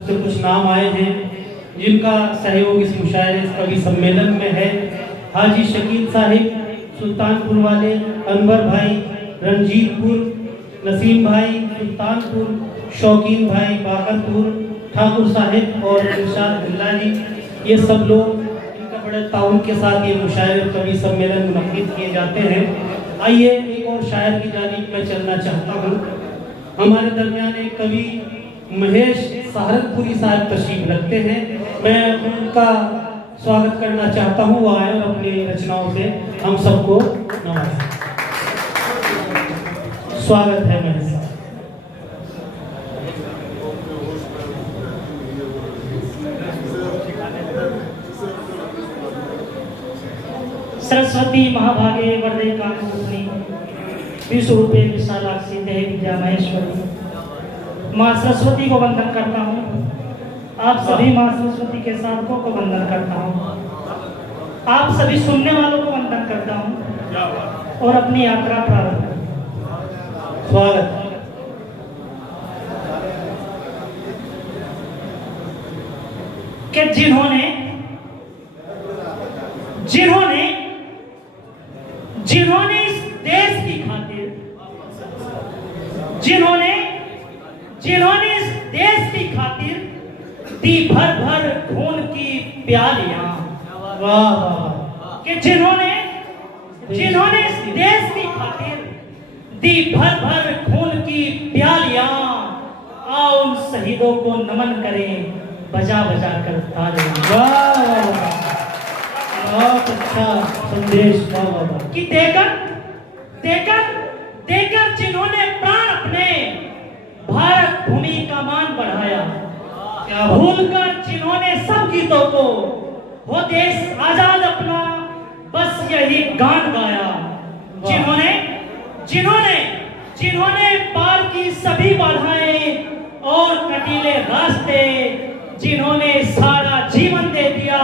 से कुछ नाम आए हैं जिनका सहयोग इस मुशायरे कवि सम्मेलन में है। हाजी शकील साहिब सुल्तानपुर वाले, अनवर भाई रंजीतपुर, नसीम भाई सुल्तानपुर, शौकीन भाई बाकरपुर, ठाकुर साहिब और इरशाद गिलानी, ये सब लोग इनका बड़े ताउन के साथ ये मुशायरे कवि सम्मेलन मुनक्किद किए जाते हैं। आइए एक और शायर की जानिब में चलना चाहता हूँ। हमारे दरमियान एक कवि महेश सहारनपुरी साहब तशरीफ रखते हैं। मैं उनका स्वागत करना चाहता हूँ। वो आए और अपनी रचनाओं से हम सबको नवाजें। स्वागत है महेश साहब। सरस्वती महाभागे वरदे कामरूपिणी विश्वरूपे विशालाक्षी देहि विद्या महेश्वरी। माँ सरस्वती को वंदन करता हूँ। आप सभी माँ सरस्वती के साधकों को वंदन करता हूँ। आप सभी सुनने वालों को वंदन करता हूँ और अपनी यात्रा प्रारंभ करता हूँ। स्वागत। कि जिन्होंने जिन्होंने जिन्होंने इस देश की खातिर जिन्होंने जिन्होंने इस देश की खातिर दी भर भर खून की प्यालियां। वाह वाह। कि जिन्होंने जिन्होंने इस देश की खातिर दी भर भर खून की प्यालियां, आओ उन शहीदों को नमन करें बजा बजा कर तालियां। वाह वाह, बहुत अच्छा संदेश। वाह वाह। कि देकर देकर देकर जिन्होंने प्राण अपने भारत भूमि का मान बढ़ाया, क्या भूलकर जिन्होंने सब गीतों को हो देश आजाद अपना बस यही गान गाया। जिन्होंने जिन्होंने जिन्होंने पार की सभी बाधाएं और कटीले रास्ते, जिन्होंने सारा जीवन दे दिया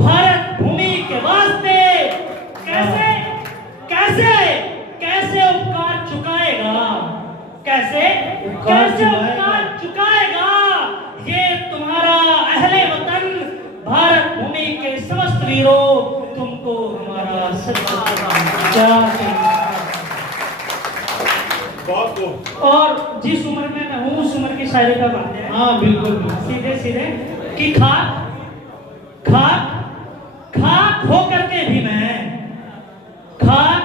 भारत भूमि के वास्ते। कैसे कैसे कैसे उपकार चुकाएगा, कैसे कैसे उपकार चुकाएगा ये तुम्हारा अहले वतन भारत भूमि के समस्त वीरों, तुमको हमारा और जिस उम्र में मैं हूँ उस उम्र की शायरी का बात है। हाँ बिल्कुल सीधे सीधे कि खाक खाक खाक हो करके भी मैं खाक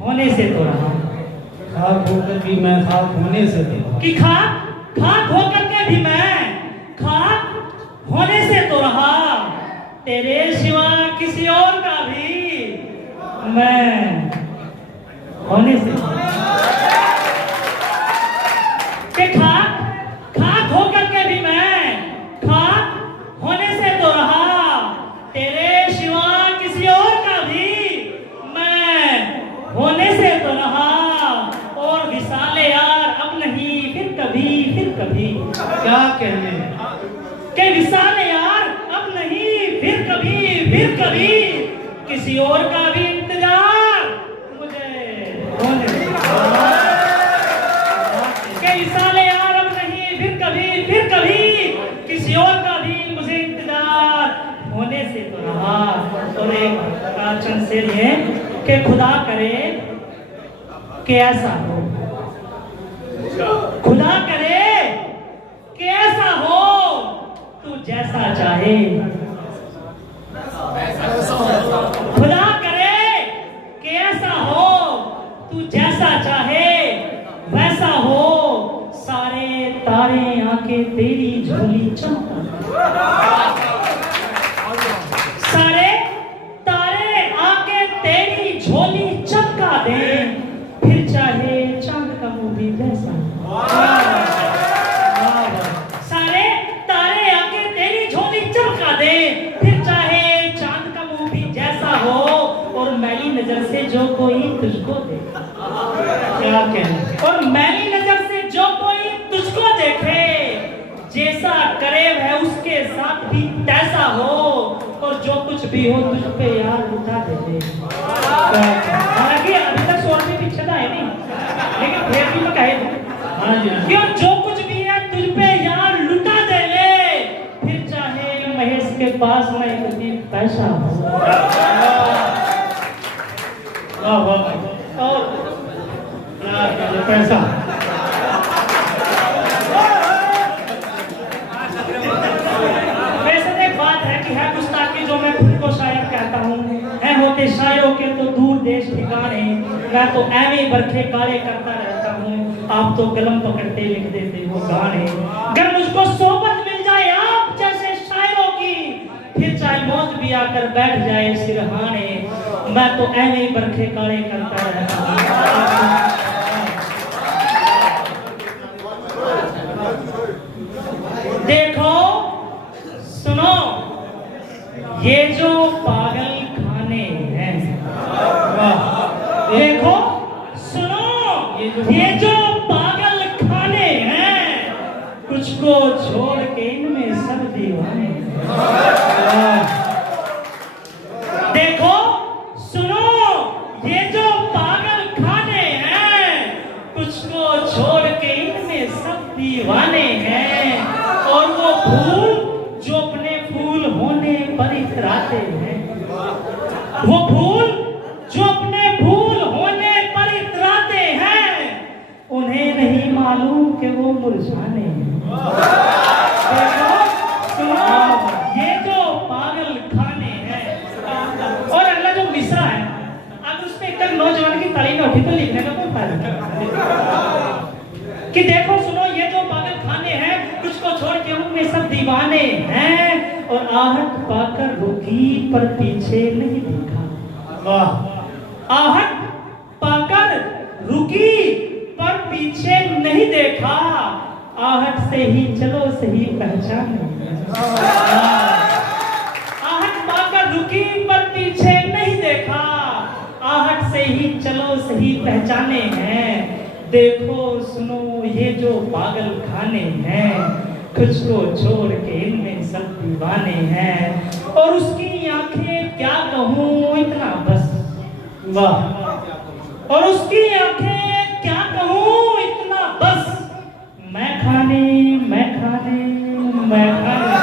होने से तो रहा। खाक होकर भी मैं खाक होने से तो। कि खाक खाक हो करके भी मैं खाक होने से तो रहा, तेरे सिवा किसी और का भी मैं होने से। कि खाक खाक हो करके भी मैं खाक होने से तो रहा, तेरे सिवा किसी और का भी मैं होने से तो रहा। और विशाले यार अब नहीं फिर कभी क्या कहने। के विशाले यार अब नहीं फिर कभी किसी और का भी इंतजार मुझे होने से। के विशाले यार अब नहीं फिर कभी किसी और का भी मुझे इंतजार होने से तो रहा। और एक चंद शेर है कि खुदा करे कि ऐसा हो, खुदा करे कि ऐसा हो तू जैसा चाहे, खुदा करे कि ऐसा हो तू जैसा चाहे वैसा हो, सारे तारे आके तेरी झोली चमका, सारे तारे आके तेरी झोली चमका दे, फिर चाहे चांद का मुंह भी वैसा। सारे तारे आके तेरी झोली चमका दे, फिर चाहे चांद का मुंह भी जैसा हो, और मैली नजर से जो कोई तुझको दे। क्या कहने। और मैली नजर से जो कोई तुझको देखे, जैसा करे वह उसके साथ भी तैसा हो, और जो कुछ भी हो तुझ पे यार उठा दे। हालांकि अभी तक स्वर में पीछे है नहीं, लेकिन फिर भी मैं कहे हाँ जी। जो कुछ भी है तुझ पे यार लुटा पास नहीं कुछ पैसा हो। वाह वाह, और पैसा वैसे एक बात है कि है गुस्ताखी जो मैं खुद को शायर कहता हूँ, है होते शायरों के तो दूर देश ठिकाने, मैं तो ऐਵੇਂ बरखे काले करता रहता हूँ, आप तो कलम पकड़ते लिख देते हो गाने। अगर मुझको सोबत मिल जाए आप जैसे शायरों की, फिर चाहे मौत भी आकर बैठ जाए सिरहाने, मैं तो ऐਵੇਂ बरखे काले करता रहता हूँ। देखो सुनो, ये जो पागल खाने हैं, देखो सुनो, ये जो पागल खाने हैं, कुछ को छोड़ के इनमें सब दीवाने। देखो सुनो, ये जो पागल खाने हैं, कुछ को छोड़ के इनमें सब दीवाने हैं, और वो फूल जो अपने फूल होने पर इतराते हैं, वो फूल जो अपने फूल होने पर इतराते हैं, उन्हें नहीं मालूम कि वो मुरझाने हैं। देखो सुनो, ये जो पागल खाने हैं। और अगला जो मिसरा है, अगर उसमें एक तक नौजवान की तारीफ उठी तो लिखने का कोई फायदा कि देखो सुनो, ये जो पागल खाने हैं, कुछ को छोड़ के उनमें सब दीवाने हैं, और आहट पाकर रुकी पर पीछे नहीं देखा। वाह, आहट पाकर रुकी पर पीछे नहीं देखा, आहट से ही चलो सही पहचाने। आहट पाकर रुकी पर पीछे नहीं देखा, आहट से ही चलो सही पहचाने हैं। देखो सुनो, ये जो पागल खाने हैं, कुछ को छोड़ के इनमें सब दीवाने हैं, और उसकी आंखें क्या कहूँ इतना बस। वाह, और उसकी आंखें क्या कहूँ इतना बस, मैं खाने मैं खाने मैं खाने।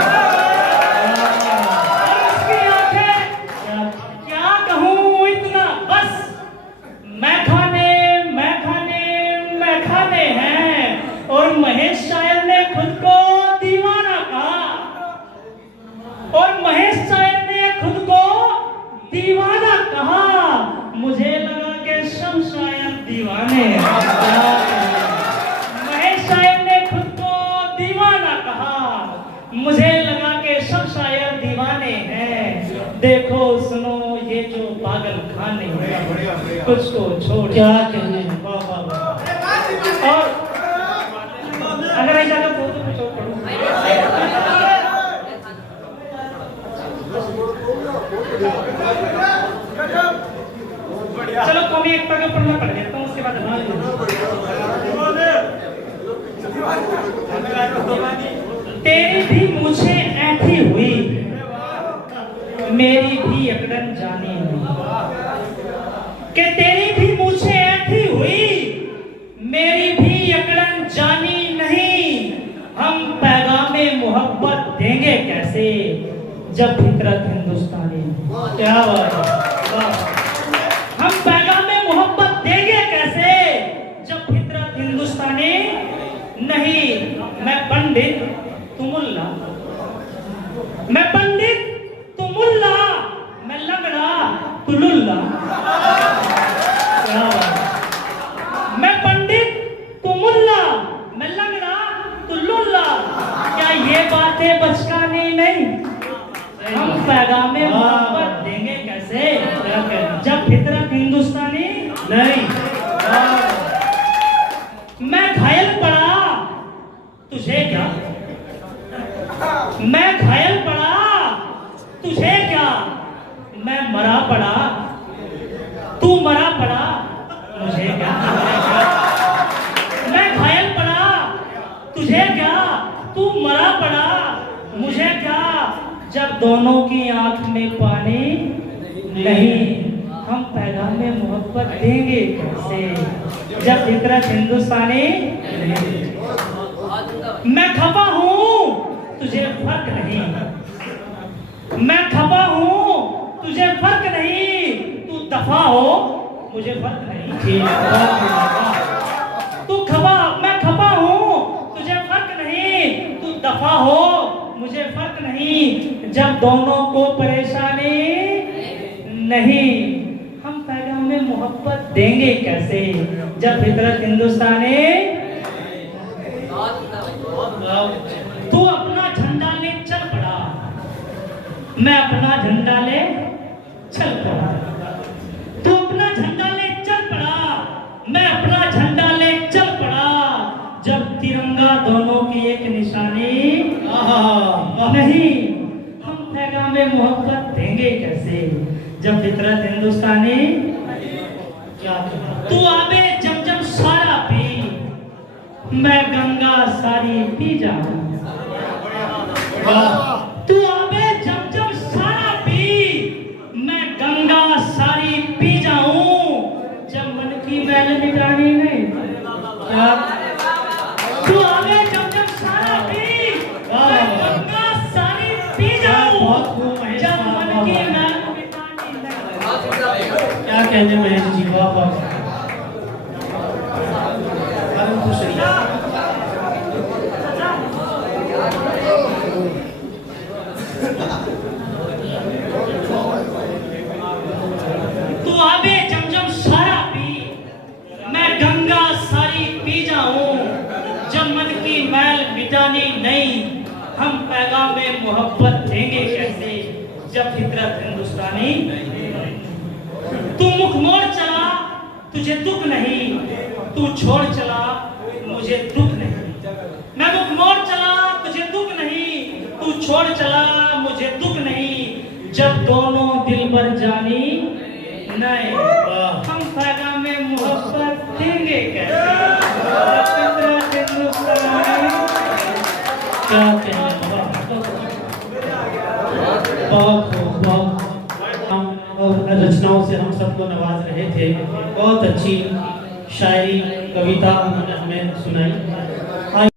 और उसकी आंखें क्या कहूँ इतना बस, मैं खाने मैं खाने मैं खाने हैं। और महेश शायर ने खुद को दीवाना कहा, और महेश शायर ने खुद को दीवाना कहा, मुझे लगा कि सब शायर दीवाने हैं। महेश शायर ने खुद को दीवाना कहा, मुझे लगा कि सब शायर दीवाने हैं। देखो सुनो, ये जो पागल खाने हैं, कुछ को छोड़ क्या कहने हैं। वाह वाह वाह, और अगर ऐसा तो कुछ और पढ़ो। चलो कौमी एकता के ऊपर मैं पढ़ देता हूँ, उसके बाद तेरी भी मुझे ऐठी हुई, मेरी भी अकड़न जानी नहीं, कि तेरी भी मुझे ऐठी हुई, मेरी भी अकड़न जानी नहीं, हम पैगामे मोहब्बत देंगे कैसे जब फितरत हिंदुस्तानी। क्या बात है, हम पैगामे मोहब्बत देंगे कैसे जब फितरत हिंदुस्तानी नहीं। मैं पंडित तू मुल्ला, मैं पंडित तू मुल्ला, मैं लंगड़ा तू लुल्ला। मैं पंडित तू मुल्ला, मैं लंगड़ा तू लुल्ला, क्या ये बातें बचकानी नहीं। हम पैगामे मोहब्बत देंगे कैसे जब फितरत हिंदुस्तानी नहीं। मैं घायल पड़ा तुझे क्या, मैं घायल पड़ा तुझे क्या, मैं मरा पड़ा तू मरा पड़ा मुझे क्या। मैं घायल पड़ा तुझे क्या, तू मरा पड़ा मुझे क्या, जब दोनों की आंख में पानी नहीं, हम पैगामे मोहब्बत देंगे कैसे जब फितरत हिंदुस्तानी। मैं खफा हूँ तुझे फर्क नहीं, मैं खफा हूँ तुझे फर्क नहीं, तू दफा हो मुझे फर्क नहीं। ठीक तू खफा, मैं खफा हूँ तुझे फर्क नहीं, तू दफा हो मुझे फर्क नहीं। जब दोनों को परेशानी नहीं, हम पैगाम में मोहब्बत देंगे कैसे जब फितरत हिंदुस्तानी। तू अपना झंडा ले चल पड़ा, मैं अपना झंडा ले चल पड़ा। तू अपना झंडा ले चल पड़ा, मैं अपना झंडा ले चल पड़ा। जब तिरंगा दोनों की एक निशानी नहीं, हम पैगाम में मोहब्बत देंगे कैसे जब फितरत हिंदुस्तानी। क्या तू आबे जमजम सारा पी, मैं गंगा सारी पी जाऊं। तू आबे जमजम सारा पी, मैं गंगा सारी पी जाऊं। जब मन की मैल मिटानी नहीं, क्या तू आबे जमजम सारा पी, मैं गंगा सारी पी जाऊं। जब मन की मैल मिटानी नहीं। क्या कहने महेश जी, वाह वाह। परम खुश रहिए। तू आबे जमजम सारा पी, मैं गंगा सारी पी जाऊं। जब मन की मैल मिटानी नहीं, हम पैगाम में मोहब्बत देंगे कैसे जब फितरत हिंदुस्तानी। तू मुख मोड़ चला तुझे दुख नहीं, तू छोड़ चला मुझे दुख नहीं। मैं मुख मोड़ चला तुझे दुख नहीं, तू छोड़ चला मुझे दुख नहीं। जब दोनों दिल पर जानी नहीं, हम पैगाम में मोहब्बत देंगे कैसे जब फितरत हिंदुस्तानी। क्या कहने, बहुत बहुत और रचनाओं से हम सबको नवाज रहे थे। बहुत अच्छी शायरी कविता उन्होंने हमें सुनाई।